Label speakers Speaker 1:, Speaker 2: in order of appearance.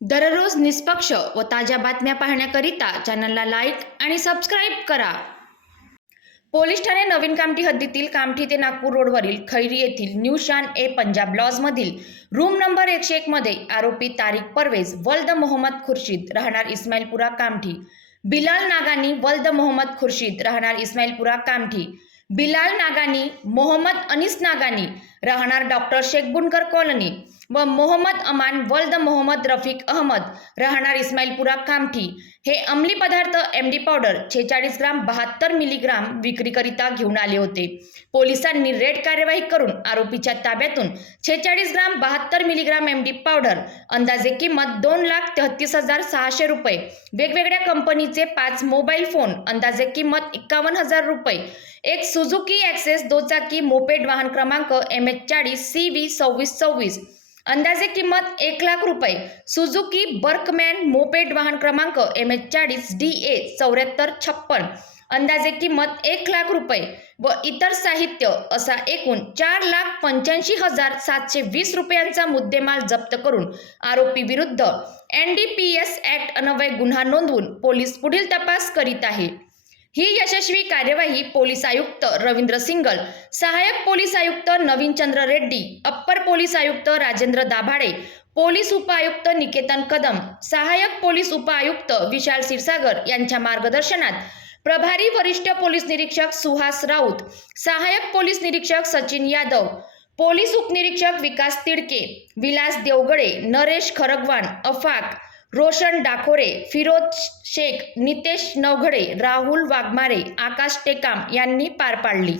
Speaker 1: दररोज निष्पक्ष व ताज्या बातम्या पाहण्याकरिता चॅनलला लाईक आणि सबस्क्राईब करा. पोलीस ठाणे नवीन कामठी हद्दीतील कामठी ते नागपूर रोडवरील खैरी येथील न्यू शान ए पंजाब लॉजमधील रूम नंबर एकशे एकमध्ये आरोपी तारिक परवेज वल्द मोहम्मद खुर्शीद राहणार इस्माईलपुरा कामठी. बिलाल नागानी वल्द मोहम्मद खुर्शीद राहणार इस्माईलपुरा कामठी. बिलाल नागानी मोहम्मद अनिस नागानी राहणार डॉक्टर शेखबुनकर कॉलनी व मोहम्मद अमान वल्द मोहम्मद रफिक अहमद. राहणार इस्माईलपुरा कामठी. हे अंमली पदार्थ एम डी पावडर छेचाळीस ग्राम बहात्तर मिलीग्राम विक्रीकरिता घेऊन आले होते. पोलिसांनी रेड कार्यवाही करून आरोपीच्या ताब्यातून छेचाळीस ग्राम बहात्तर मिलीग्राम एम डी पावडर अंदाजे किंमत दोन लाख तेहतीस हजार सहाशे रुपये वेगवेगळ्या कंपनीचे पाच मोबाईल फोन अंदाजे किंमत एक्कावन्न हजार रुपये एक सुझुकी ॲक्सेस दोचाकी मोपेड वाहन क्रमांक एम एच चाळीस सी व्ही सव्वीस सव्वीस. अंदाजे किंमत एक लाख रुपये. सुझुकी बर्कमॅन मोपेड वाहन क्रमांक एम एच चाळीस डी ए चौऱ्याहत्तर छप्पन. अंदाजे किंमत एक लाख रुपये व इतर साहित्य असा एकूण चार लाख पंच्याऐंशी हजार सातशे वीस रुपयांचा मुद्देमाल जप्त करून आरोपी विरुद्ध N D P S act अनवय गुन्हा नोंदवून पोलीस पुढील तपास करीत आहे. ही यशस्वी कार्यवाही पोलीस आयुक्त रवींद्र सिंगल सहाय्यक पोलीस आयुक्त नवीन चंद्र रेड्डी अप्पर पोलीस आयुक्त राजेंद्र दाभाडे पोलीस उपायुक्त निकेतन कदम सहाय्यक पोलीस उपायुक्त विशाल क्षीरसागर यांच्या मार्गदर्शनात प्रभारी वरिष्ठ पोलीस निरीक्षक सुहास राऊत सहाय्यक पोलीस निरीक्षक सचिन यादव पोलीस उपनिरीक्षक विकास तिडके विलास देवगडे नरेश खरगवाण अफाक रोशन डाकोरे फिरोज शेख नितेश नवघडे राहुल वाघमारे आकाश टेकाम यांनी पार पाडली.